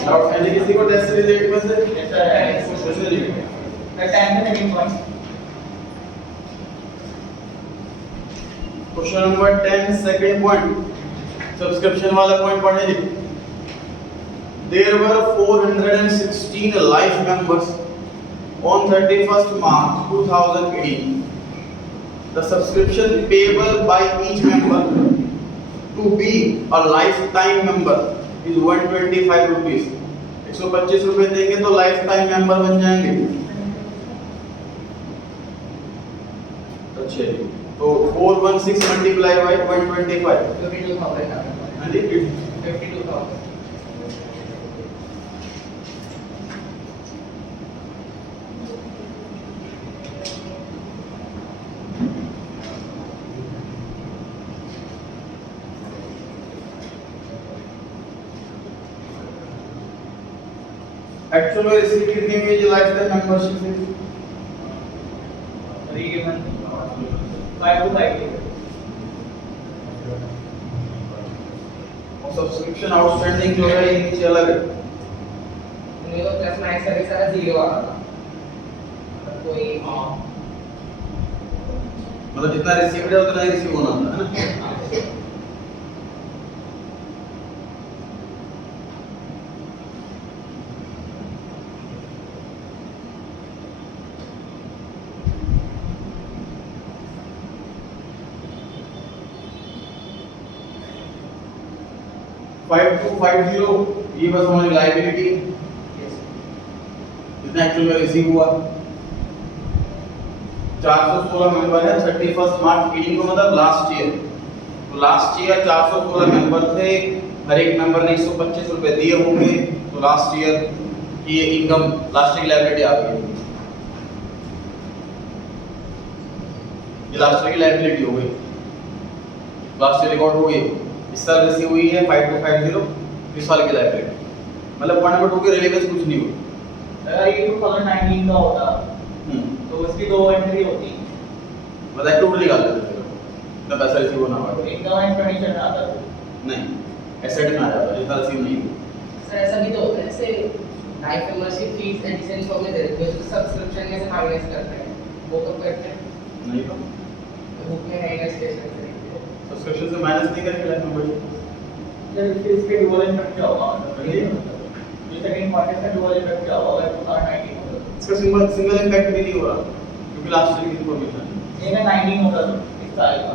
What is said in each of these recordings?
Doubt है किसी को टेस्ट रिलेटेड में से? Question related question number 10 second point subscription वाला पॉइंट पढ़ने लीजिए। There were 416 life members on 31st March 2018. The subscription payable by each member to be a lifetime member is 125 rupees. 125 रुपए देंगे तो लाइफ टाइम मेंबर बन जाएंगे। अच्छा तो 416 मल्टीप्लाई बाय 125 52,000 हाँ जी 52,000। एक्चुअल में रिसीव कितनी हुई है लाइफ टाइम मेंबरशिप है? 5 to 5 और सब्सक्रिप्शन आउटस्टैंडिंग जो है ये नीचे अलग है। इनमें तो प्लस माइनस सभी सारा जीरो आ रहा था कोई मतलब जितना रिसीव्ड है उतना ही रिसीव होना था है ना। 5250 ये बस हमारी लायबिलिटी जितना एक्चुअल में रिसीव हुआ। 416 मेंबर है 31 मार्च 18 को मतलब लास्ट ईयर। तो लास्ट ईयर 416 मेंबर थे, हर एक मेंबर ने 125 रुपए दिए होंगे, तो लास्ट ईयर की ये इनकम लास्ट ईयर की लायबिलिटी आ गई। ये लास्ट ईयर की लायबिलिटी हो गई, लास्ट ईयर रिकॉर्ड हो गई। इस साल रिसीव हुई है 5250 इस साल की लायबिलिटी। मतलब पॉइंट नंबर 2 के रिलेवेंस कुछ नहीं हुई। अगर ये 2019 का होता तो उसकी 2 एंट्री होती, मतलब टोटल निकाल लेते थे तो पैसा रिसीव होना पड़ता। इनकम एंड एक्सपेंडिचर आता नहीं एसेट में आ जाता जितना रिसीव नहीं हुआ। सर ऐसा भी तो होता है जैसे life membership fees admission form में दे देते हैं तो सब्सक्रिप्शन में से माइनस करते हैं वो कब करते हैं? नहीं तो बुक में है ना स्टेशन से सब्सक्रिप्शन से माइनस नहीं करेंगे लाइफ मेंबरशिप। जब फीस के डुअल इफेक्ट क्या होगा? ये सेकंड पार्ट का डुअल इफेक्ट क्या होगा 2019 में? इसका सिंगल इम्पैक्ट भी नहीं हो रहा क्योंकि लास्ट ईयर की इंफॉर्मेशन ये 19 होगा तो इस साल का।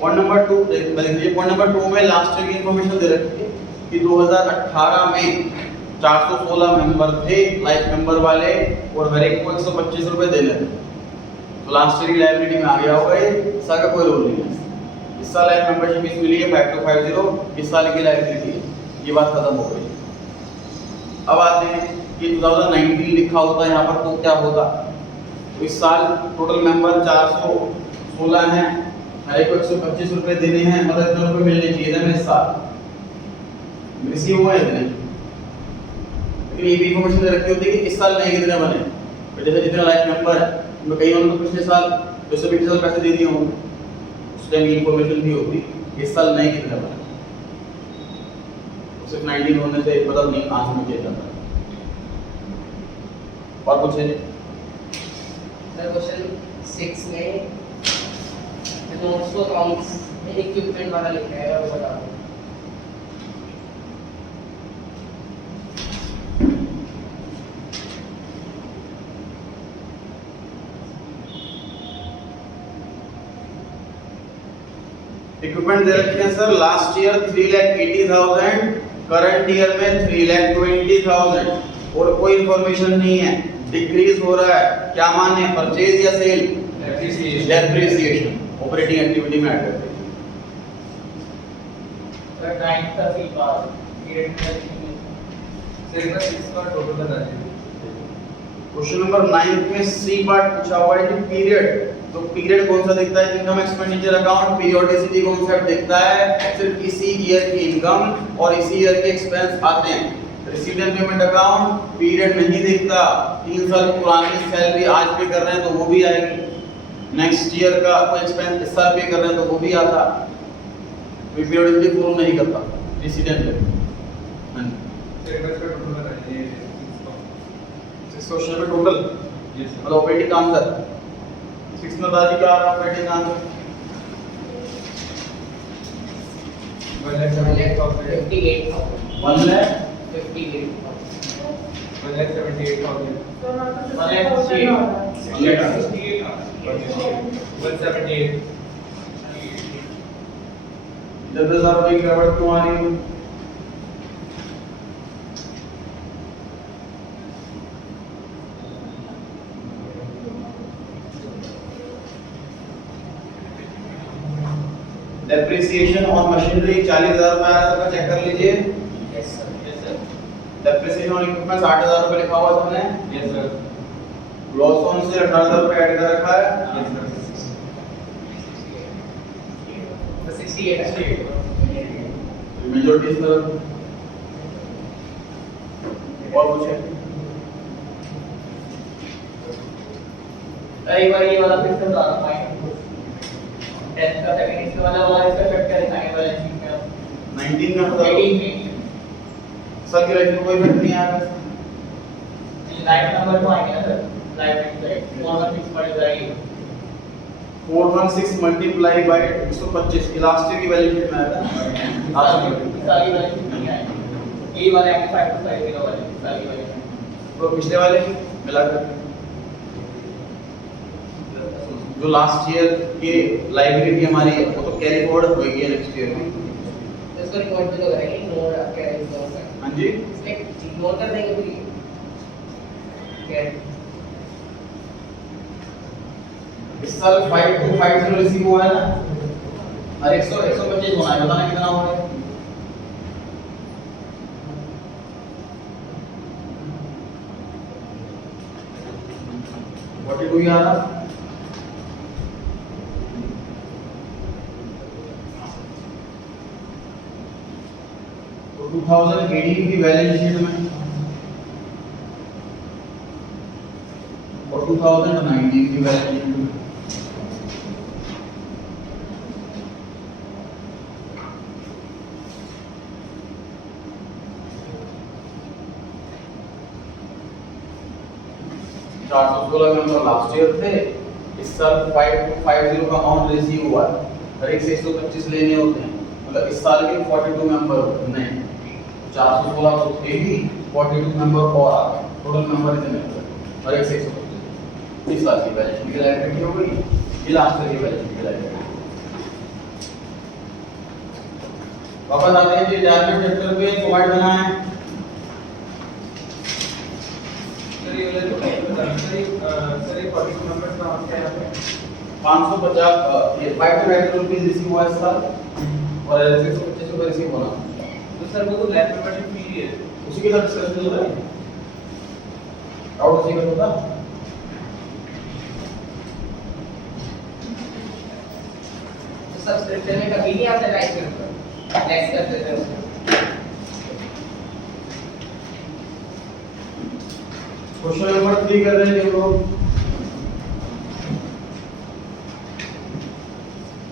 पॉइंट नंबर 2 देखिए, पॉइंट नंबर 2 में लास्ट ईयर की इंफॉर्मेशन दे रखी है कि 2018 में 416 मेंबर थे लाइफ मेंबर वाले और हर एक को 125 रुपए देने थे। तो लास्ट ईयर की लायबिलिटी में आ गया होगा ये, इस साल का कोई रोल नहीं है। इस साल लाइफ मेंबरशिप फीस मिली है 5250, इस साल की लायबिलिटी है, ये बात खत्म हो गई। अब आते हैं कि 2019 लिखा होता है यहाँ पर तो क्या होता। तो इस साल टोटल मेंबर 416 हैं, हर एक को 125 रुपए देने हैं, मतलब इतने रुपए मिलने चाहिए थे इस साल रिसीव हुए इतने। लेकिन ये भी इंफॉर्मेशन दे रखी होती है कि इस साल नहीं कितने बने, तो जैसे जितने लाइफ मेंबर है उनमें कई उन्होंने तो पिछले साल जैसे पिछले साल पैसे दे दिए होंगे, उस टाइम की इंफॉर्मेशन भी होती इस साल नहीं कितने बने। तो सिर्फ 19 होने से मतलब नहीं आज में किया जाता। और कुछ है सर क्वेश्चन 6 में नोट्स को अकाउंट्स में इक्विपमेंट वाला लिखा है वो बता दो। इक्विपमेंट दे रखे हैं sir. Last year 3,80,000, current year में 3,20,000 और कोई इंफॉर्मेशन नहीं है, डिक्रीज हो रहा है। क्या माने, परचेज या सेल? डेप्रिसिएशन ऑपरेटिंग एक्टिविटी में ऐड करते हैं। सर टाइम का सी पास पीरियड में सर का 6 का टोटल बता दीजिए। क्वेश्चन नंबर 9 में सी पार्ट पूछा हुआ है कि पीरियड, तो पीरियड कौन सा दिखता है? Income expenditure account. Periodicity concept दिखता है, सिर्फ इसी ईयर की इनकम और इसी ईयर के एक्सपेंस आते हैं। Received and payment account period नहीं दिखता, 3 साल पुरानी सैलरी आज पे कर रहे हैं तो वो भी आएगी। नेक्स्ट ईयर का कोई एक्सपेंस इस साल पे कर रहे हैं तो वो भी आता। पीरियोडिसिटी फॉलो नहीं करता। डिसीडेंट है। हाँ जी, सर एक बार इसका टोटल बताइए 6 क्वेश्चन पे टोटल यस सर मतलब ऑपरेटिंग आंसर 6 में दादी का ऑपरेटिंग आंसर 1,78,000 58,000 1 लाख 58,000 178 10,000 रुपए की गड़बड़ क्यों आ रही है? डेप्रिसिएशन ऑन मशीनरी 40,000 रुपए आ रहा है, चेक कर लीजिए। Yes sir yes sir depreciation on equipment 60,000 रुपए लिखा हुआ है सबने। यस सर लॉस ऑन से 18,000 रुपए ऐड कर रखा है। यस सर 68 है मेजॉरिटी इस तरफ और कुछ है? एक बार ये वाला फिर से बता रहा पॉइंट 10 का सेकंड इसके वाला इसका कट कर दिखाएंगे बैलेंस शीट में अब 19 में पता 18 में सर की राइट में कोई इफेक्ट नहीं आया। लाइफ नंबर को आएंगे ना सर लाइफ एक्सपेक्ट 116 पड़ जाएगी 416 मल्टीप्लाई बाय 125 लास्ट ईयर की वैल्यू शीट में आया था। सारी बैलेंस शीट नहीं आएगी ये वाला एक्टिव 5 to 5 किलो वाले सारी बैलेंस तो पिछले वाले मिलाकर जो लास्ट ईयर की लाइबिलिटी हमारी है वो तो कैरी फॉरवर्ड होगी नेक्स्ट ईयर में। इसको रिकॉर्ड भी तो करेंगे इग्नोर क्या है इग्नोर कर हाँ जी, इसमें इग्नोर कर देंगे फिर क्या इस साल 5250 रिसीव हुआ है ना, और 125 होना है, बताना कितना हुआ है? What do you यार? तो 2018 की बैलेंस शीट में और 2019 की बैलेंस शीट में चार सौ 16 मेंबर लास्ट ईयर थे। इस साल 5250 का अमाउंट रिसीव हुआ है, हर एक से 125 लेने होते हैं, मतलब इस साल के 42 मेंबर नए 416 तो थे ही, 42 मेंबर और आ गए, टोटल मेंबर इतने हो गए, हर एक से 125। इस साल की बैलेंस शीट की लायबिलिटी हो गई, ये लास्ट ईयर की बैलेंस शीट की लायबिलिटी। वापस आते हैं जी रिटायरमेंट चैप्टर पे, फॉर्मेट बनाएं। सर ये वाला जो बताइए सर ये 42 नंबर का आपका यहाँ पे 550 ये 550 रुपीस रिसीव हुआ इस साल और 125 रुपए रिसीव होना, तो सर वो तो लैब मेंबरशिप फी है उसी के साथ डिस्कस कर रहे हैं। डाउट उसी का होता तो सब्सक्रिप्शन में कभी नहीं आता लाइक करते नेक्स्ट कर देते हैं क्वेश्चन नंबर 3 कर रहे हैं जो लोग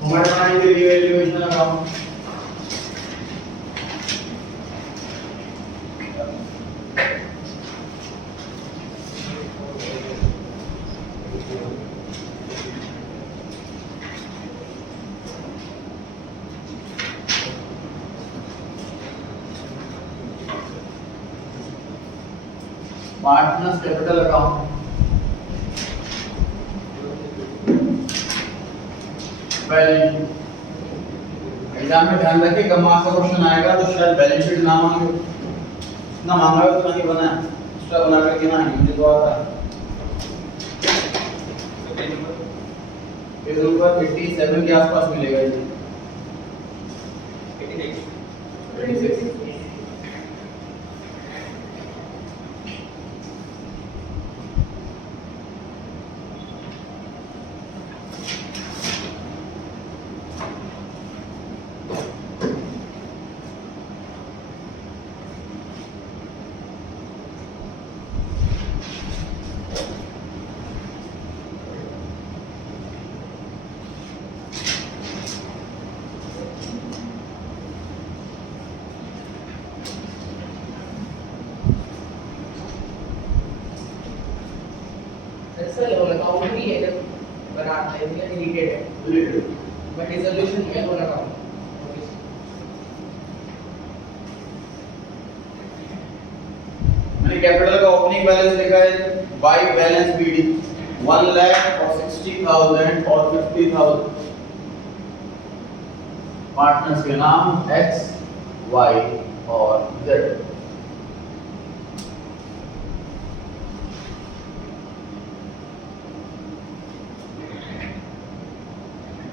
हमारे बनाएंगे revaluation account. Partners capital account balance exam में ध्यान रखिए, कम मार्क्स का क्वेश्चन आएगा तो शायद बैलेंस शीट ना मांगे, ना मांगा हो तो नहीं बना, एक्स्ट्रा बना करके ना आएंगे, मुझे तो आता है। पेज नंबर 87 के आसपास मिलेगा ये 86। इसलिए डिलीटेड है Related. बट रिजोल्यूशन में होना काम मैंने कैपिटल का ओपनिंग बैलेंस लिखा है बाई बैलेंस बीडी 1 लाख और 60,000 और 50,000 पार्टनर्स के नाम X, Y और Z।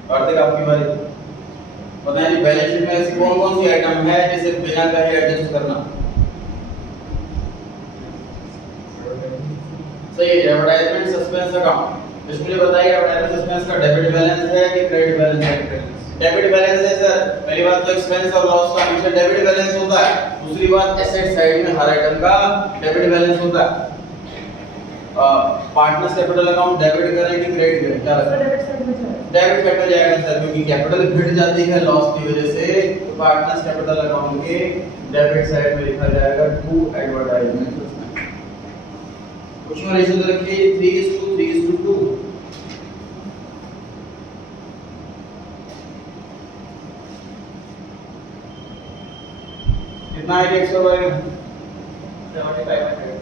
कार्तिक आपकी बारी। बताएं जी बैलेंस शीट में ऐसी कौन कौन सी आइटम है जिसे बिना कहे एडजस्ट करना सही है। एडवर्टाइजमेंट सस्पेंस अकाउंट, इसमें बताइए एडवर्टाइजमेंट सस्पेंस का डेबिट बैलेंस है कि क्रेडिट बैलेंस है? डेबिट बैलेंस है सर। पहली बात तो एक्सपेंस और लॉस का हमेशा डेबिट बैलेंस होता है। दूसरी बात एसेट साइड में हर आइटम का डेबिट बैलेंस होता है। पार्टनर्स कैपिटल अकाउंट डेबिट करें कि क्रेडिट करें? क्या लगता है? डेबिट साइड में जाएगा सर, क्योंकि कैपिटल घट जाती है लॉस की वजह से, तो पार्टनर्स कैपिटल अकाउंट के डेबिट साइड में लिखा जाएगा टू एडवर्टाइजमेंट। कुछ और रेशियो तो रखिए 3:2 कितना है 100 बाय 7500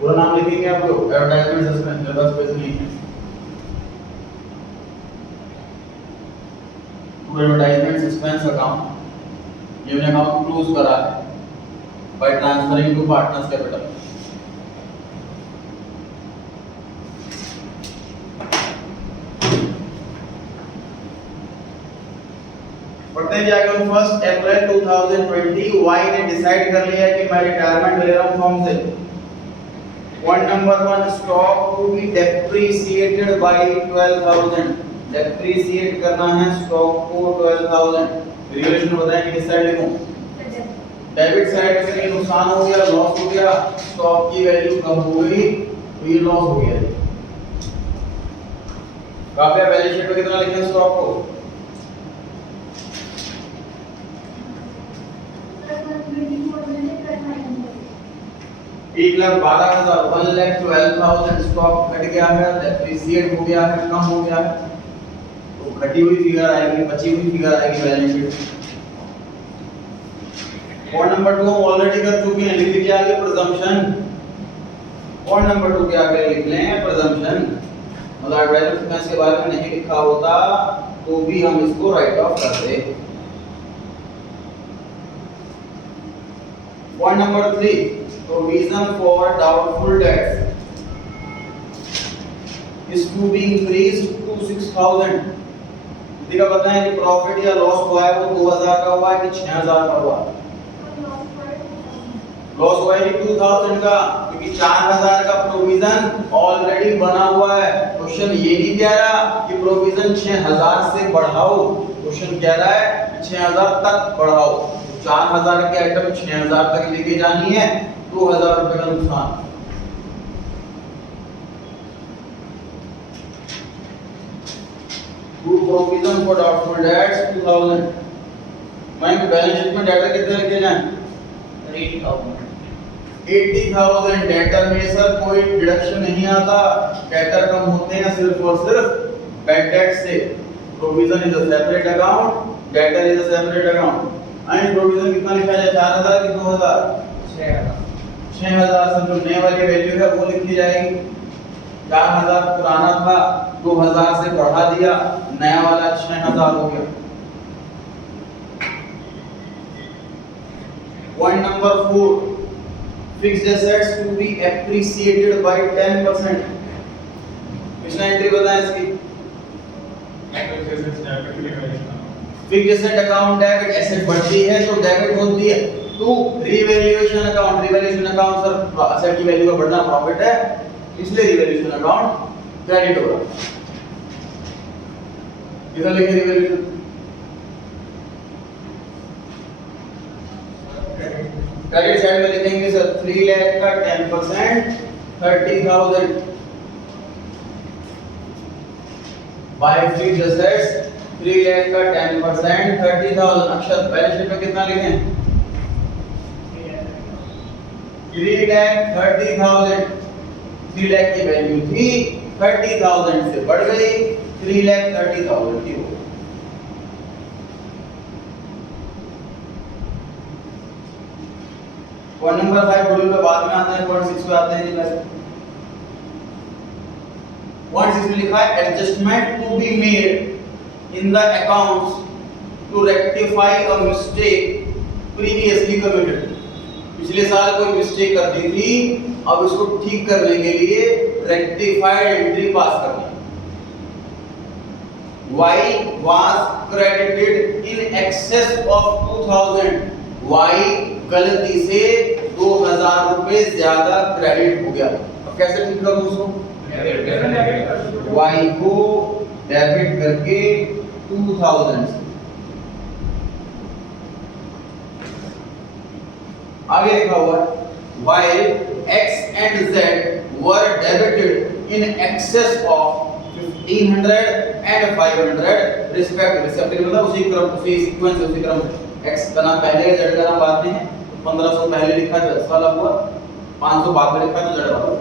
पूरा नाम लिखेंगे आप लोग एडवर्टाइजमेंट सस्पेंस में, बस कुछ नहीं है। एडवर्टाइजमेंट सस्पेंस अकाउंट ये मैंने अकाउंट क्लोज करा है by transferring to partners capital. पढ़ते हैं जाके 1 अप्रैल 2020 वाई ने डिसाइड कर लिया कि मैं रिटायरमेंट ले रहा हूं फॉर्म से। Point number 1 stock to be depreciated by 12,000। Depreciate करना है स्टॉक को 12,000। रिलेशन बताएं किस साइड लिखूं? डेबिट साइड से ये नुकसान हो गया, लॉस हो गया, स्टॉक की वैल्यू कम हो गई तो ये लॉस हो गया। काफी बैलेंस शीट में कितना लिखें स्टॉक को? एक लाख 12,000 1,12,000 स्टॉक घट गया है, डेप्रिसिएट हो गया है, कम हो गया है, तो घटी हुई फिगर आएगी, बची हुई फिगर आएगी बैलेंस शीट। पॉइंट नंबर 2 हम ऑलरेडी कर चुके हैं, लिख लीजिए आगे प्रिजम्पशन। पॉइंट नंबर 2 के आगे लिख लें प्रिजम्पशन, मतलब एडवर्टाइजमेंट के बारे में नहीं लिखा होता तो भी हम इसको राइट ऑफ करते। Point number 3 provision for doubtful debts is to be increased to 6,000। देखा बताएं कि प्रॉफिट या लॉस हुआ है वो 2,000 का हुआ है कि 6,000 का हुआ है? लॉस हुआ है कि 2,000 का, क्योंकि 4,000 का प्रोविजन ऑलरेडी बना हुआ है। क्वेश्चन ये नहीं कह रहा कि प्रोविजन 6,000 से बढ़ाओ, क्वेश्चन कह रहा है 6,000 तक बढ़ाओ। 4,000 के आइटम 6,000 तक लेके जानी है, 2,000 रुपए का नुकसान। Group provision for doubtful debts 2,000। मैं बैलेंस शीट में डेटर कितने लिखे जाएं? 80,000 डेटर में सर कोई डिडक्शन नहीं आता, डेटर कम होते हैं सिर्फ और सिर्फ बैड डेट से। Provision is a separate account, debtor is a separate account. And provision कितना लिखा जाए? 4,000 कि 2,000? 6,000 से जो नए वाली वैल्यू है वो लिखी जाएगी। 4,000 पुराना था, 2,000 से बढ़ा दिया, नया वाला 6,000 हो गया। Point number 4 fixed assets to be appreciated by 10%। पिछला एंट्री बताएं इसकी। Fixed asset account debit, asset बढ़ती है तो डेबिट होती है। To revaluation account, revaluation account sir asset की वैल्यू का बढ़ना प्रॉफिट है, इसलिए रिवैल्यूएशन अकाउंट क्रेडिट होगा। किधर लिखे रिवैल्यूएशन? क्रेडिट साइड में लिखेंगे सर 3 लाख का 10% 30,000 बाय फिक्स्ड एसेट्स। 3 लाख का 10% 30,000। अक्षर बैलेंस शीट में कितना लिखें? 3,30,000, 3 लाख की वैल्यू थी, 30,000 से बढ़ गई, 3,30,000 की हो गई। पॉइंट नंबर 5 वीडियो पे बाद में आते हैं, पॉइंट 6 पे आते हैं। पहले पॉइंट 6 में लिखा है adjustment to be made in the accounts to rectify a mistake previously committed. पिछले साल कोई मिस्टेक कर दी थी, अब इसको ठीक करने के लिए रेक्टिफाइड एंट्री पास करनी। Y was credited in excess of 2,000। Y गलती से 2,000 रुपए ज्यादा क्रेडिट हो गया। अब कैसे ठीक करूं उसको? Y को डेबिट करके 2,000 से। आगे लिखा हुआ है while X and Z were debited in excess of 1,500 and 500 respectively, मतलब उसी क्रम, उसी सीक्वेंस, उसी क्रम से X का नाम पहले है, Z का नाम बाद में है। 1500 पहले लिखा है तो X वाला हुआ, 500 बाद में लिखा है तो Z वाला हुआ।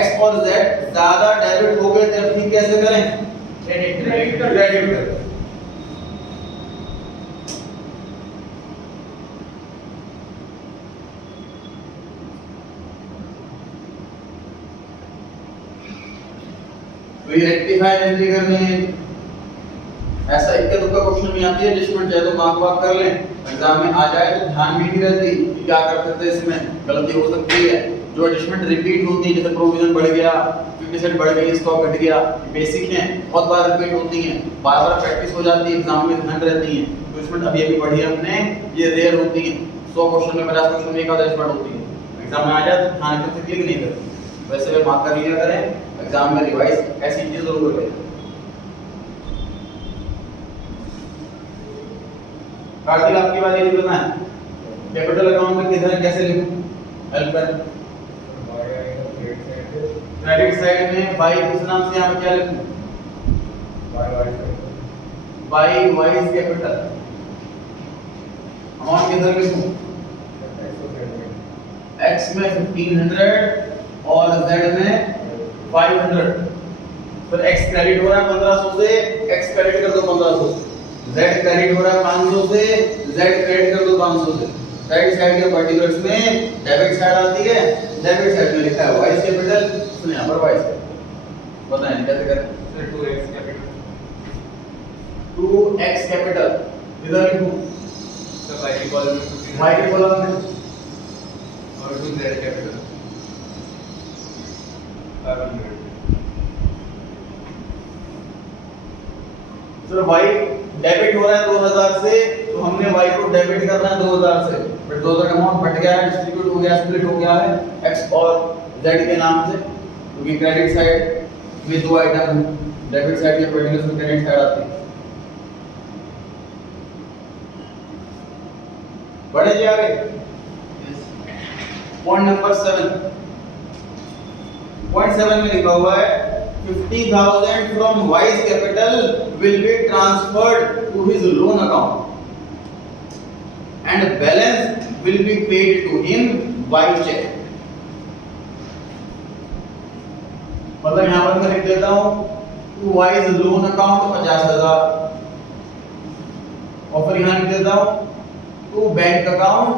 X और Z ज्यादा डेबिट हो गए तो ठीक कैसे करें? क्रेडिट करें। तो ये रेक्टिफाइड एंट्री करनी है। ऐसा इक्का दुक्का क्वेश्चन नहीं आती है, एडजस्टमेंट चाहे तो मार्क वाक कर लें, एग्जाम में आ जाए तो ध्यान में नहीं रहती कि क्या कर सकते हैं, इसमें गलती हो सकती है। जो एडजस्टमेंट रिपीट होती है, जैसे प्रोविजन बढ़ गया, फिटनेस बढ़ गई, स्टॉक घट गया, बेसिक है, बहुत बार रिपीट होती हैं, बार-बार प्रैक्टिस हो जाती है, एग्जाम में ध्यान रहती है। तो इसमें अभी पढ़ी हमने, ये रेयर होती है। 100 क्वेश्चन में 50 क्वेश्चन में एक आधा एडजस्टमेंट होती है। एग्जाम में आ जाए तो ध्यान से क्लिक नहीं करती। वैसे में मार्क कर लिया करें, एग्जाम में रिवाइज ऐसी चीजें जरूर करें। कार्तिक आपकी बात ये लिखना है, कैपिटल अकाउंट में किधर कैसे लिखूं? हेल्प कर। क्रेडिट साइड में बाई किस नाम से यहां पे क्या लिखूं? By wise capital. अमाउंट किधर लिखूं? X में 1,500 और Z में 500। फिर X क्रेडिट हो रहा है 1500 से, X क्रेडिट कर दो 1500 से। Z क्रेडिट हो रहा है 500 से, Z क्रेडिट कर दो 500 से। राइट साइड के पार्टिकुलर्स में डेबिट साइड आती है, डेबिट साइड में लिखा है वाइज कैपिटल, सुनिए यहां पर वाइज बताएं कैसे करें। 2x कैपिटल 2x कैपिटल इधर लिखूं, सब y के कॉलम में y के कॉलम में, और 2z capital 500। Sir y debit हो रहा है 2000 से, तो हमने y को डेबिट करना है 2000 से, फिर 2000 का अमाउंट बढ़ गया है, डिस्ट्रीब्यूट हो गया, स्प्लिट हो गया है x और z के नाम से, क्योंकि क्रेडिट साइड में दो आइटम है, डेबिट साइड के पर्टिकुलर्स में क्रेडिट साइड आती है। बढ़े जी आगे। पॉइंट नंबर 7, पॉइंट 7 में लिखा हुआ है 50,000 from Y's capital will be transferred to his loan account and balance will be paid to him by check। मतलब यहाँ पर मैं लिख देता हूँ to Y's loan account 50,000 और फिर यहाँ लिख देता हूँ to बैंक अकाउंट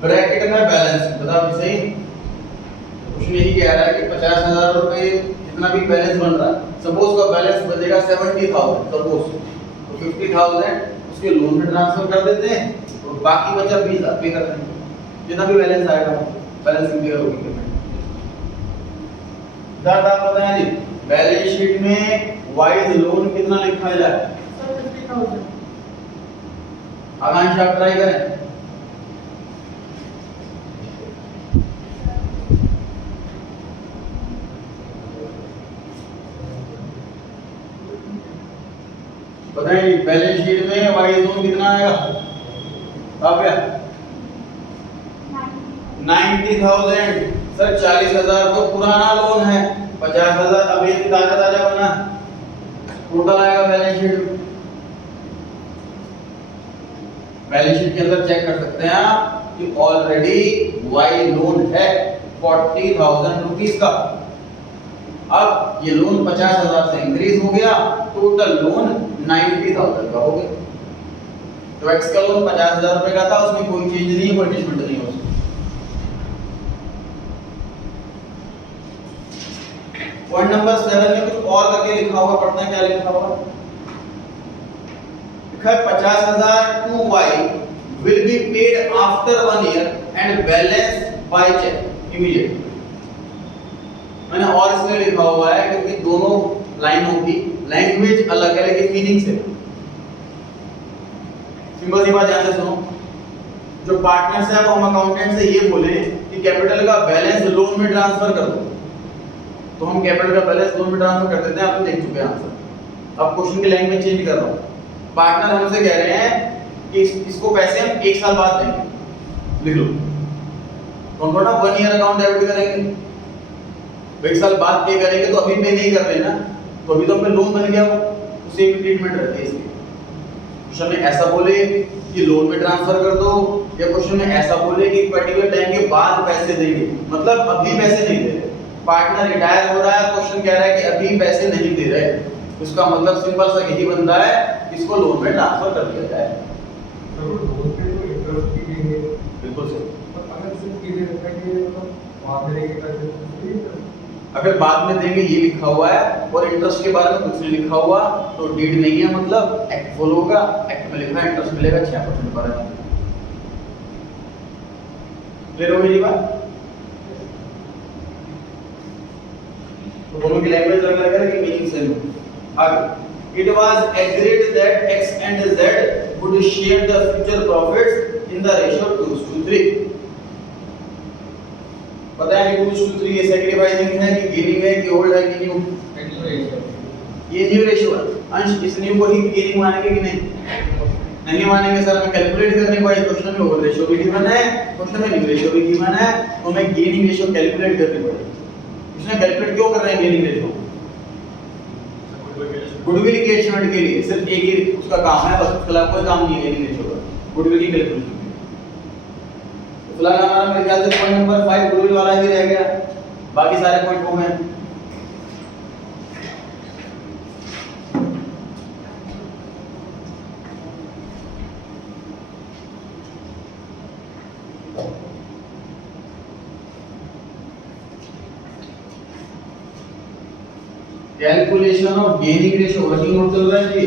ब्रैकेट में बैलेंस। बताओ सही, कुछ यही कह रहा है कि 50,000 रुपए जितना भी बैलेंस बन रहा है, सपोज का बैलेंस बचेगा 70,000, सपोज तो 50,000 उसके लोन में ट्रांसफर कर देते हैं और बाकी बचा 20,000 पे कर देंगे, जितना भी बैलेंस आएगा बैलेंस क्लियर होगी पेमेंट। ज़्यादा बताएं जी, बैलेंस शीट में वाइज लोन कितना लिखा जाए? 50,000। आकांक्ष आप ट्राई करें। बताइए बैलेंस शीट में वाइज लोन कितना आएगा? अब क्या 90,000। सर 40,000 तो पुराना लोन है, 50,000 अभी ताजा ताजा बना, टोटल आएगा बैलेंस शीट में। बैलेंस शीट के अंदर चेक कर सकते हैं आप कि ऑलरेडी वाई लोन है 40,000 रुपीस का। अब ये लोन 50,000 से इंक्रीज हो गया, टोटल लोन 90,000 का हो गया। तो एक्स का लोन 50,000 रुपए का था, उसमें कोई चेंज नहीं है, कोई एडजस्टमेंट नहीं है उसमें। पॉइंट नंबर 7 में कुछ और करके लिखा होगा, पढ़ते हैं क्या लिखा होगा। लिखा है 50,000 to Y will be paid after 1 year and balance by check immediately। मैंने और इसलिए लिखा हुआ है क्योंकि दोनों लाइनों की लैंग्वेज अलग है लेकिन मीनिंग से। सिंपल सी बात ध्यान से सुनो, जो पार्टनर्स है वो हम अकाउंटेंट से ये बोले कि कैपिटल का बैलेंस लोन में ट्रांसफर कर दो, तो हम कैपिटल का बैलेंस लोन में ट्रांसफर कर देते हैं। आप देख चुके हैं आंसर। अब क्वेश्चन की लैंग्वेज चेंज कर रहा हूं। पार्टनर हमसे कह रहे हैं कि इसको पैसे हम 1 साल बाद देंगे, लिख लो। तो हम थोड़ा 1 ईयर अकाउंट डेबिट करेंगे, 1 साल बाद पे करेंगे, तो अभी पे नहीं कर रहे ना, तो अभी तो हमें लोन बन गया, वो सेम ट्रीटमेंट रहती है इसकी। क्वेश्चन में ऐसा बोले कि लोन में ट्रांसफर कर दो, या क्वेश्चन में ऐसा बोले कि पर्टिकुलर टाइम के बाद पैसे देंगे, मतलब अभी पैसे नहीं दे रहे। पार्टनर रिटायर हो रहा है, क्वेश्चन कह रहा है कि अभी पैसे नहीं दे रहे, उसका मतलब सिंपल सा यही बनता है, इसको लोन में ट्रांसफर कर दिया जाए। लोन पे तो इंटरेस्ट भी देंगे, बिल्कुल सही। अगर सिर्फ ये रहता है कि वहाँ पे देंगे पैसे, अगर बाद में देंगे ये लिखा हुआ है और इंटरेस्ट के बारे में कुछ नहीं लिखा हुआ, तो डीड नहीं है, मतलब एक्ट फॉलो होगा। एक्ट में लिखा है इंटरेस्ट मिलेगा 6% पर annum। क्लियर हो मेरी बात? तो दोनों की लैंग्वेज अलग अलग है लेकिन मीनिंग सेम है। आगे, it was agreed that x and z would share the future profits in the ratio 2:3। पता है कि 2:3 ये सैक्रिफाइसिंग है कि गेनिंग है कि ओल्ड है कि न्यू? ये न्यू रेशियो है। अंश इस न्यू को ही गेनिंग मानेंगे कि नहीं? नहीं मानेंगे सर, हमें कैलकुलेट करनी पड़ेगी। क्वेश्चन में ओल्ड रेशियो भी गिवन है, क्वेश्चन में न्यू रेशियो भी गिवन है, तो हमें गेनिंग रेशियो कैलकुलेट करनी पड़ेगी। इसमें कैलकुलेट क्यों कर रहे हैं गेनिंग रेशियो? गुडविल के एस्टीमेट के लिए, सिर्फ एक ही उसका काम है, बस उसके अलावा कोई काम नहीं है गेनिंग रेशियो का, गुडविल की कैलकुलेशन। तो फिलहाल हमारा मेरे ख्याल से पॉइंट नंबर 5 गुडविल वाला ही रह गया, बाकी सारे पॉइंट हो गए। Calculation of gaining ratio working note चल रहा है जी।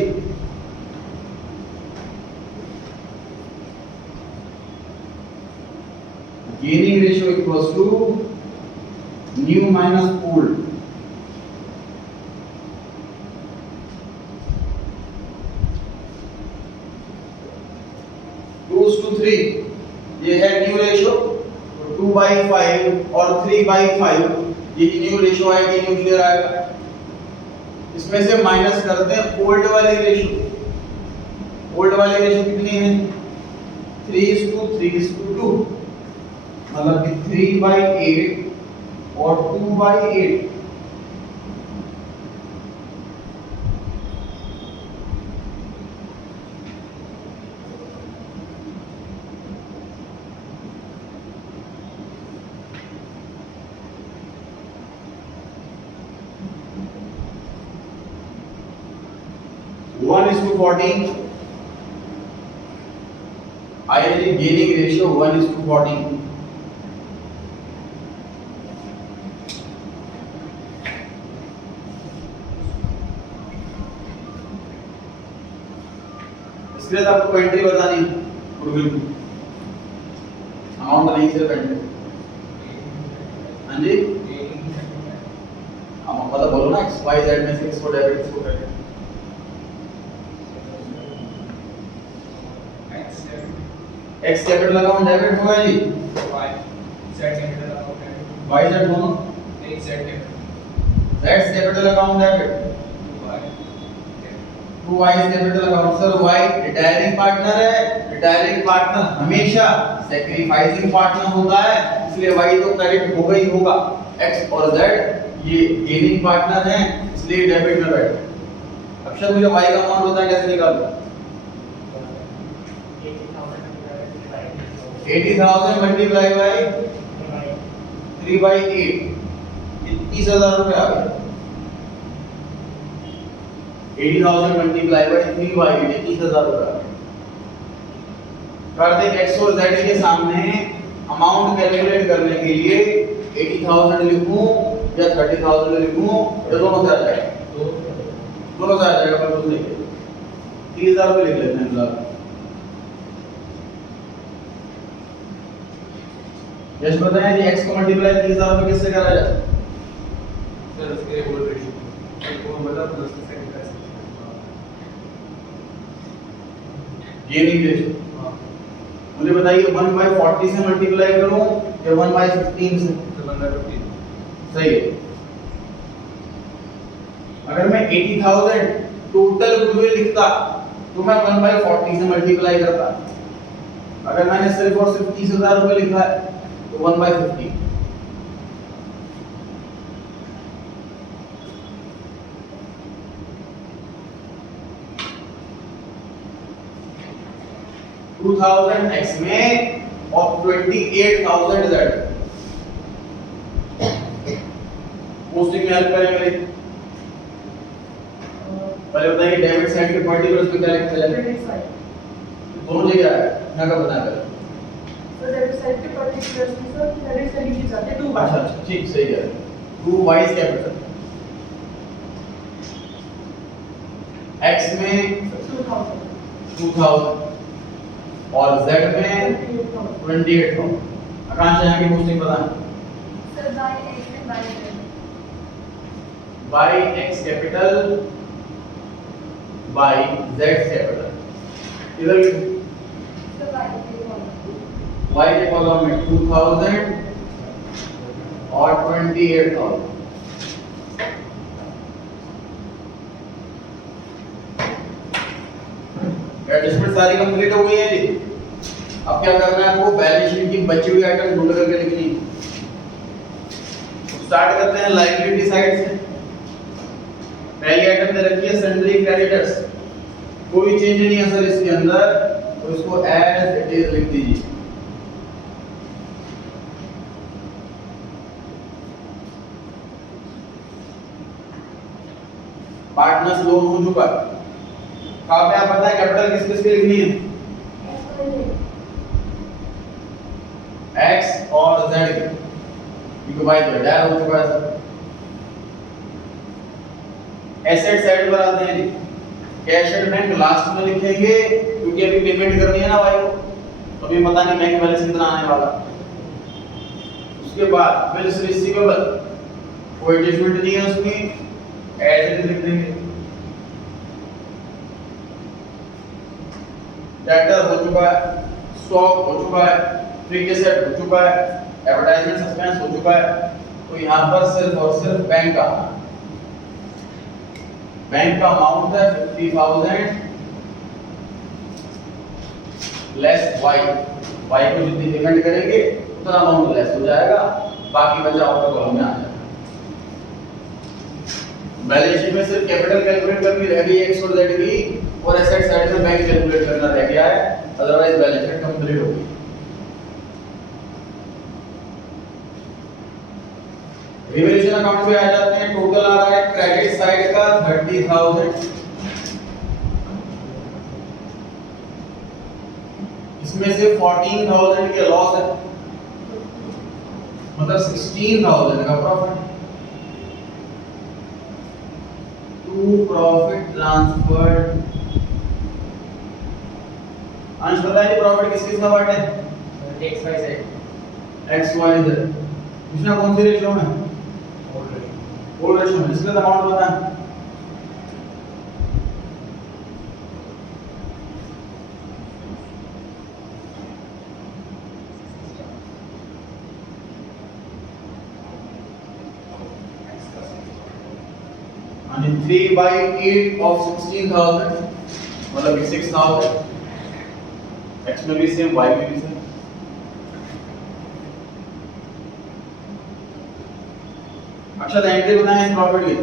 Gaining ratio equals to new minus old. टूस टू 3 ये है न्यू रेशियो, 2/5 और 3/5 ये न्यू रेशियो आएगी, न्यू क्लियर आएगा। इसमें से माइनस करते हैं ओल्ड वाली रेशियो। ओल्ड वाली रेशियो कितनी है? 3:3:2, मतलब कि 3/8 और 2/8। One is to 14. आएगी गेनिंग रेशियो 1:14। इसलिए तो आपको एंट्री बतानी गुडविल की, अमाउंट नहीं सिर्फ एंट्री। हाँ जी, आप मतलब बोलो ना एक्स वाई जेड में से किसको डेबिट किसको credit. X capital account debit हुआ जी, Y Z capital account debit, Y Z दोनों, नहीं Z capital, Z capital account debit, to Y capital account. Sir Y retiring partner है, रिटायरिंग पार्टनर हमेशा सैक्रिफाइसिंग पार्टनर होता है, इसलिए वाई तो क्रेडिट होगा ही होगा। एक्स और जेड ये गेनिंग पार्टनर हैं, इसलिए डेबिट में बैठे। अक्षर मुझे वाई का अमाउंट होता है कैसे निकालूं? 80,000 मल्टीप्लाई बाय 3/8 ये 30,000 रुपए आ गए। 80,000 मल्टीप्लाई बाय 3/8 ये 30,000 रुपए आ गए। कर दे x और z के सामने अमाउंट कैलकुलेट करने के लिए 80,000 लिखूं या 30,000 लिखूं या दोनों से आ जाएगा? दोनों से आ जाएगा पर कुछ नहीं 30,000 रुपए लिख लेते हैं फिलहाल। यश बताएं जी x को मल्टीप्लाई 30,000 रुपए किससे करा जाए? सर उसके बोल रही वो मतलब प्लस से कर सकते गेनिंग रेशियो मुझे बताइए 1/40 से मल्टीप्लाई करूं या 1/15 से? तो बंदा 50 सही है। अगर मैं 80,000 टोटल गुडविल लिखता तो मैं 1/40 से मल्टीप्लाई करता। अगर मैंने सिर्फ और सिर्फ 30,000 रुपए लिखा है तो 1/50। x में और 28,000 z पोस्टिंग में हेल्प करेंगे। पहले बताइए डेबिट साइड के पर्टिकुलर्स पे क्या लिखते हैं? Credit side. दोनों जगह है ना का बता कर। सर डेबिट साइड के पर्टिकुलर्स में सर क्रेडिट से लिखी जाती है 2 अच्छा अच्छा ठीक सही है। 2y कैपिटल x में 2,000 और z में 28,000। आकांक्षा यहाँ की पोस्टिंग बताएं। Sir by X and by Z by x capital by z capital इधर सर बाय के कॉलम y के कॉलम में 2,000 और 28,000। एडजस्टमेंट सारी कंप्लीट हो गई है जी। अब क्या करना है आपको? बैलेंस शीट की बची हुई आइटम ढूंढ करके लिखनी है। स्टार्ट करते हैं लायबिलिटी साइड से। पहली आइटम दे रखी है सन्ड्री क्रेडिटर्स, कोई चेंज नहीं है सर इसके अंदर, तो इसको एज इट इज लिख दीजिए। पार्टनर्स लोन हो चुका है। कहां पे आप पता है कैपिटल किस किस की लिखनी है? x और z की डिवाइड हो चुका है सर। एसेट साइड पर आते हैं जी। कैश एट बैंक लास्ट में लिखेंगे क्योंकि अभी पेमेंट करनी है ना भाई को, तो अभी पता नहीं बैंक बैलेंस कितना आने वाला। उसके बाद बिल्स रिसीवेबल, कोई एडजस्टमेंट नहीं है उसमें, एज इट इज लिख देंगे। डेटर हो चुका है, स्टॉक हो चुका है, फिक्स्ड एसेट हो चुका है, एडवर्टाइजमेंट सस्पेंस हो चुका है, तो यहां पर सिर्फ और सिर्फ बैंक का अमाउंट है 50,000 लेस y को जितनी पेमेंट करेंगे उतना अमाउंट लेस हो जाएगा, बाकी बचा आउटर कॉलम में आ जाएगा। बैलेंस शीट में सिर्फ कैपिटल कैलकुलेट करनी रह गई x और z की, और एसेट साइड में बैंक कैलकुलेट करना रह गया है, अदरवाइज बैलेंस शीट कंप्लीट हो गई। रिवैल्यूएशन अकाउंट पे आ जाते हैं। टोटल आ रहा है क्रेडिट साइड का 30,000, इसमें से 14,000 के लॉस है, मतलब 16,000 का प्रॉफिट। To profit transferred. अंश बताइए प्रॉफिट किस किस का पार्ट है? X Y Z. X Y Z. इसमें कौन सी रेशियो में? ओल्ड रेशियो में। इसका अमाउंट बताएं। यानी 3/8 of 16,000 मतलब 6,000। x में भी सेम, y में भी सेम। अच्छा तो एंट्री बताएं इस प्रॉफिट की।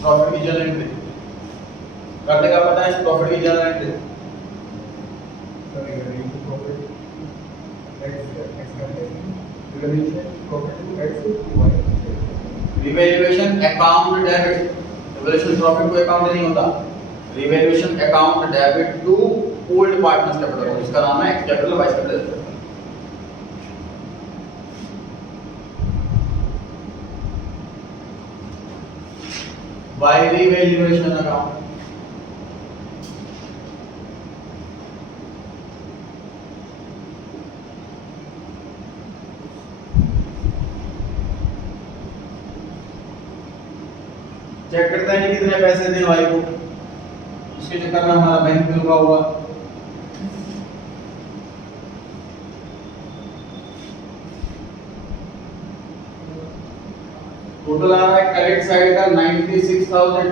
प्रॉफिट की जर्नल एंट्री कर देगा, पता है इस प्रॉफिट की journal entry revaluation account debit, revaluation profit कोई अकाउंट नहीं होता, revaluation account debit to old partners capital, इसका नाम है X capital Y capital. By revaluation account check करते हैं कि कितने पैसे दें भाई को, इसके चक्कर में हमारा बैंक भी रुका हुआ। टोटल आ रहा है क्रेडिट साइड का 96,000,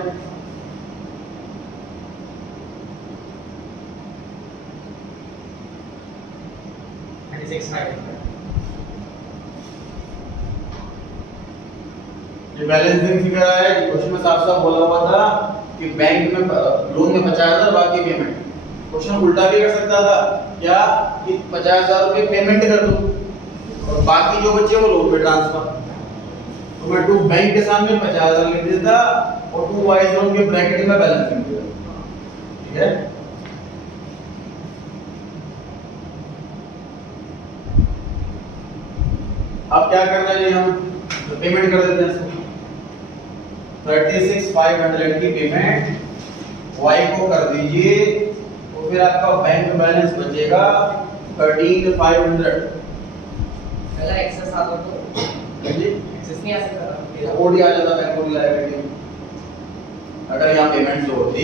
ये बैलेंसिंग फिगर है। क्वेश्चन में साफ साफ बोला हुआ था कि बैंक में लोन में 50,000 बाकी पेमेंट। क्वेश्चन उल्टा भी कर सकता था क्या कि 50,000 रुपए पेमेंट कर दो और बाकी जो बचे वो लोन पे ट्रांसफर, तो मैं टू बैंक के सामने 50,000 लिख देता और टू वाइज लोन के ब्रैकेट में बैलेंसिंग फिगर, ठीक है। अब क्या करना है, हम पेमेंट कर देते हैं। 36,500 की पेमेंट वाई को कर दीजिए, तो फिर आपका बैंक बैलेंस बचेगा 13,500। अगर एक्सेस आता तो जी एक्सेस नहीं आ सकता, ओडी आ जाता बैंक को लायबिलिटी। अगर यहाँ पेमेंट जो होती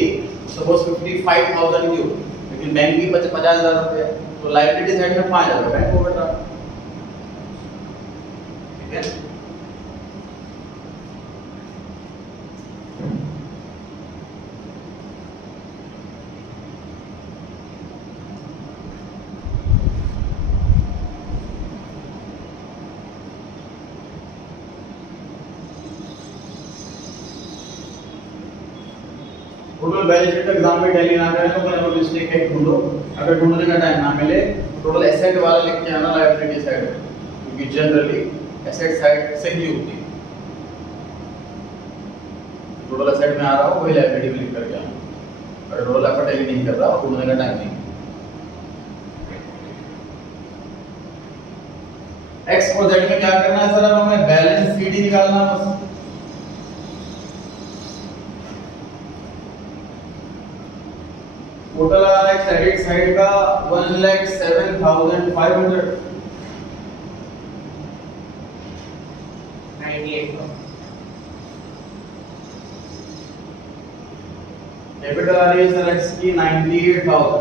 सपोज 55,000 की होती, लेकिन बैंक की 50,000 रुपए, तो लायबिलिटी साइड में 5,000 बैंक को बचा, ठीक है। टोटल बैलेंस शीट एग्जाम में टैली ना करें तो कोई मिस्टेक है ढूंढो, अगर ढूंढने का टाइम ना मिले टोटल एसेट वाला लिख के आना लायबिलिटी साइड, क्योंकि जनरली एसेट साइड से ही होती है। टोटल एसेट में आ रहा हो वही लायबिलिटी में लिख करके आना, अगर टोटल एफर्ट टैली नहीं कर रहा ढूंढने का टाइम नहीं। एक्स और जेड में क्या करना है सर, अब हमें बैलेंस सीडी निकालना बस। टोटल आ रहा है क्रेडिट साइड का 1,07,500, 98 कैपिटल आ रही है सर एक्स की 98,000।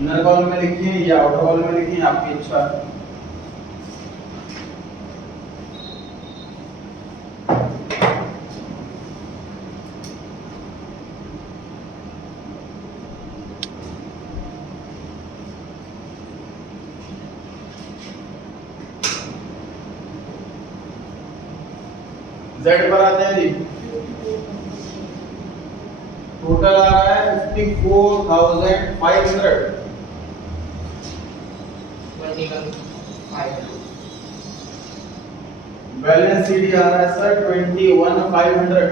इनर कॉलम में लिखिए या आउटर कॉलम में लिखिए, आपकी इच्छा है। जेड पर आते हैं जी, टोटल आ रहा है 54,500, 21,500 बैलेंस सीडी आ रहा है सर 21,500।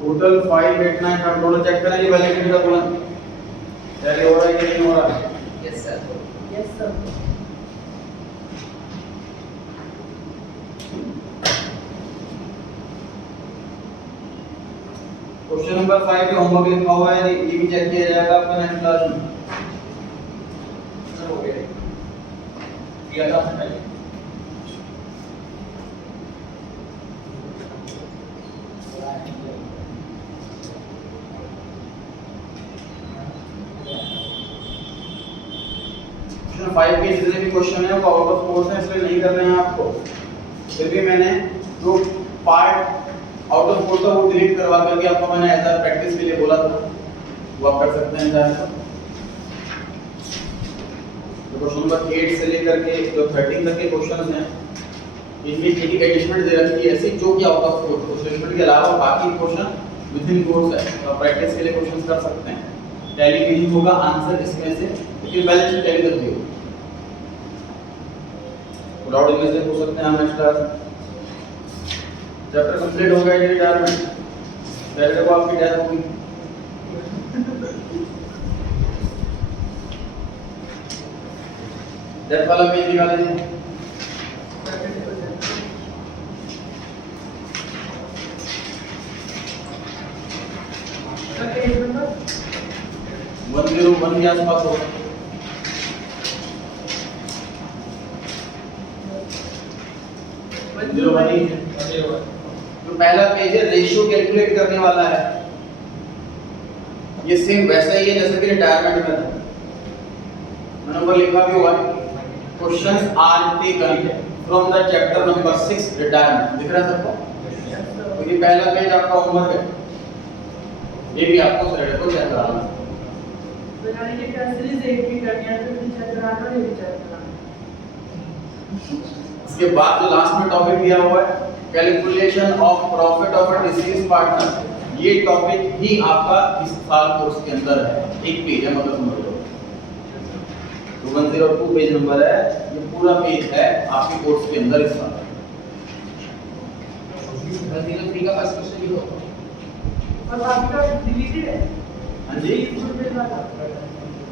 टोटल 589। अब दोनों चेक करें ये बैलेंस शीट का तुरंत टैली हो रहा है कि नहीं हो रहा है। Yes sir. Yes, sir. Question number 5 पे होमवर्क लिखा हुआ है, ये भी चेक किया जाएगा आपका नेक्स्ट क्लास में। सर हो गया किया था आपने पहले। क्वेश्चन 5 के जितने भी क्वेश्चन है वो आउट ऑफ कोर्स है, इसलिए नहीं कर रहे हैं आपको, फिर भी मैंने जो पार्ट आउट ऑफ कोर्स था वो डिलीट करवा करके आपको मैंने एज अ प्रैक्टिस के लिए बोला था, वो आप कर सकते हैं चाहे तो। क्वेश्चन नंबर 8 से लेकर के जो 13 तक के क्वेश्चंस हैं इनमें एक एडजस्टमेंट दे रखी है ऐसी जो कि आउट ऑफ कोर्स, उस एडजस्टमेंट के अलावा बाकी पोर्शन विद इन कोर्स है, तो प्रैक्टिस के लिए क्वेश्चंस कर सकते हैं। टैली नहीं होगा आंसर इसमें से, लेकिन पहले से टैली कर दियो। डाउट इनमें से पूछ सकते हैं हम नेक्स्ट क्लास। चैप्टर कंप्लीट हो गया ये रिटायरमेंट, पहले को आपकी डेथ होगी। डेथ वाला पेज निकाल लीजिए। सर पेज नंबर 101 के आसपास होगा। जीरो वन ही है। जो पहला पेज है रेशियो कैलकुलेट करने वाला है, ये सेम वैसा ही है जैसा कि रिटायरमेंट में था। मैंने ऊपर लिखा भी हुआ है, questions are taken from the chapter number 6 retirement. दिख रहा है सबको? तो ये पहला पेज आपका होमवर्क है, ये भी आपको सैटरडे को चेक कराना है। तो यानी कि क्या सीरीज एक भी करनी है तो चेक कराना है, ये चेक कराना। इसके बाद जो लास्ट में टॉपिक दिया हुआ है calculation of profit of a disease partner, ये टॉपिक ही आपका इस साल कोर्स के अंदर है। एक पेज है, मतलब समझ लो 102 पेज नंबर है, ये पूरा पेज है आपके कोर्स के अंदर इस साल। 103 का फर्स्ट क्वेश्चन ये होगा। और बाकी का डिलीटेड है। हाँ जी, पेज वाला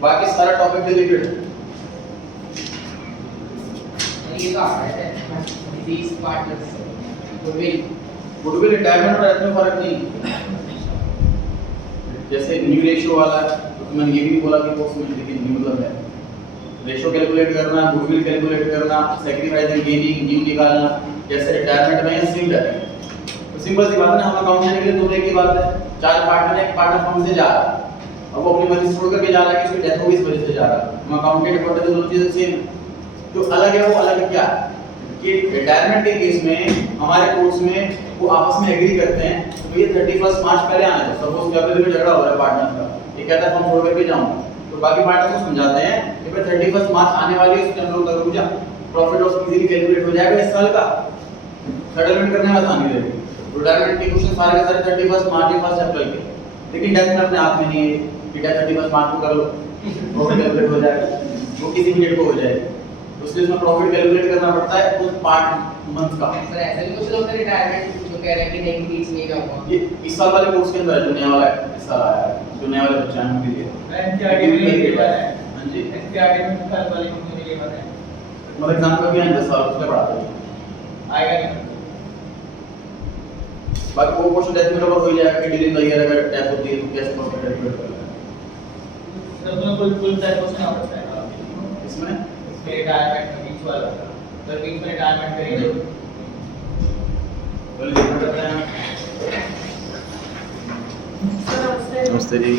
बाकी सारा टॉपिक डिलीटेड है। ये तो आता है disease partners goodwill. Goodwill retirement और डेथ में फर्क नहीं। जैसे न्यू रेशियो वाला है, तो मैंने ये भी बोला कि कोर्स में, लेकिन न्यू मतलब है रेशियो कैलकुलेट करना, गुडविल कैलकुलेट करना, सैक्रिफाइसिंग गेनिंग न्यू निकालना, जैसे रिटायरमेंट में ये सेम है। तो सिंपल सी बात है ना, हम अकाउंट देने के लिए दोनों की बात है। चार पार्टनर, एक पार्टनर फर्म से जा रहा है, अब वो अपनी मर्जी से छोड़ करके जा रहा है कि उसकी डेथ हो गई, इस वजह से जा रहा है। हम अकाउंटेंट अकाउंटेंट दोनों चीजें सेम है। जो अलग है वो अलग है क्या कि रिटायरमेंट के केस में हमारे कोर्स में वो आपस में एग्री करते हैं तो ये 31 मार्च पहले आना है। सपोज क्या पहले झगड़ा हो रहा है पार्टनर्स का, ये कहता है हम छोड़ करके जाऊंगा, तो बाकी पार्टनर्स को समझाते हैं कि भाई 31 मार्च आने वाली है, उसके हम लोग तक रुक जा, प्रॉफिट लॉस इजीली कैलकुलेट हो जाएगा इस साल का, सेटलमेंट करने में आसानी रहेगी। रिटायरमेंट के क्वेश्चन सारे के सारे 31 मार्च या 1 अप्रैल के, लेकिन डेथ में अपने हाथ में नहीं है कि डेथ 31 मार्च को कर लो, प्रॉफिट कैलकुलेट हो जाएगा, वो किसी भी डेट को हो जाएगा। उसके इसमें प्रॉफिट कैलकुलेट करना पड़ता है उस पार्ट मंथ का। सर ऐसा भी कुछ होता है रिटायरमेंट जो कह रहे हैं कि नहीं बीच नहीं जाऊंगा। ये इस साल वाले कोर्स के अंदर जो नया वाला इस साल आया है, जो नया वाले बच्चे हैं उनके लिए एनसीईआरटी में ये बात है। हाँ जी, एनसीईआरटी में कल वाली कंपनी के बात है। मतलब एग्जाम का भी 10 साल उसमें पढ़ाते हैं। आएगा नहीं। बाकी वो क्वेश्चन डेथ में कवर हो जाएगा कि ड्यूरिंग द ईयर अगर डेथ होती है तो कैसे प्रॉफिट कैलकुलेट करना है। तो उसमें कुल टाइप क्वेश्चन आ सकता है इसमें इसके रिटायरमेंट में बीच वाला, तो बीच में रिटायरमेंट करेंगे बोलिए करते हैं। सर नमस्ते। नमस्ते जी।